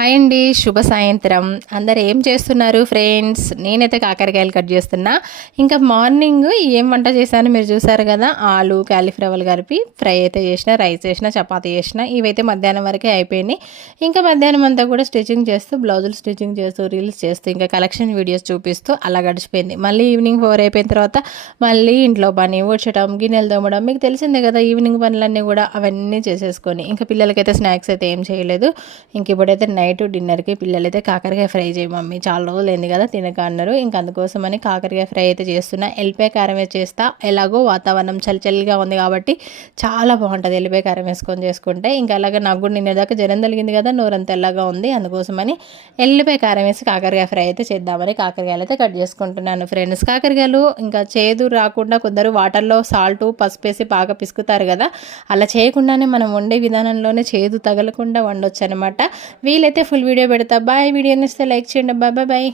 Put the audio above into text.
Hi అండి, శుభ సాయంత్రం. అందరు ఏం చేస్తున్నారు ఫ్రెండ్స్? నేనైతే కాకరకాయలు కట్ చేస్తున్నా. ఇంకా మార్నింగ్ ఏం వంట చేశాను మీరు చూసారు కదా. ఆలు క్యాలీఫ్లవర్ కలిపి ఫ్రై అయితే చేసిన, రైస్ చేసిన, చపాతీ చేసిన. ఇవైతే మధ్యాహ్నం వరకే అయిపోయినాయి. ఇంకా మధ్యాహ్నం అంతా కూడా స్టిచ్చింగ్ చేస్తూ, బ్లౌజులు స్టిచ్చింగ్ చేస్తూ, రీల్స్ చేస్తూ, ఇంకా కలెక్షన్ వీడియోస్ చూపిస్తూ అలా గడిచిపోయింది. మళ్ళీ ఈవినింగ్ 4 అయిపోయిన తర్వాత మళ్ళీ ఇంట్లో పని, ఊడ్చడం, గిన్నెలు తోమడం, మీకు తెలిసిందే కదా ఈవినింగ్ పనులన్నీ కూడా. అవన్నీ చేసేసుకొని ఇంకా పిల్లలకైతే స్నాక్స్ అయితే ఏం చేయలేదు. ఇంక ఇప్పుడైతే నైట్ డిన్నర్కి పిల్లలైతే కాకరకాయ ఫ్రై చేయి మమ్మీ, చాలా రోజులు అయింది కదా తినక అన్నారు. ఇంక అందుకోసమని కాకరకాయ ఫ్రై అయితే చేస్తున్నా. ఎల్లిపాయ కారం వేసి చేస్తా. ఎలాగో వాతావరణం చలిగా ఉంది కాబట్టి చాలా బాగుంటుంది ఎల్లిపాయ కారం వేసుకొని చేసుకుంటే. ఇంకా అలాగే నాకు కూడా నిన్నదాకా జ్వరం తగిలింది కదా, నోరంత తెల్లగా ఉంది. అందుకోసమని ఎల్లిపాయ కారం వేసి కాకరకాయ ఫ్రై అయితే చేద్దామని కాకరకాయలు అయితే కట్ చేసుకుంటున్నాను ఫ్రెండ్స్. కాకరకాయలు ఇంకా చేదు రాకుండా కొందరు వాటర్లో సాల్ట్, పసుపు వేసి బాగా పిసుకుతారు కదా, అలా చేయకుండానే మనం వండే విధానంలోనే చేదు తగలకుండా వండొచ్చు అనమాట. వీలైతే ఫుల్ వీడియో పెడతా. బాయ్. వీడియో నచ్చితే లైక్ చేయండి. Bye bye.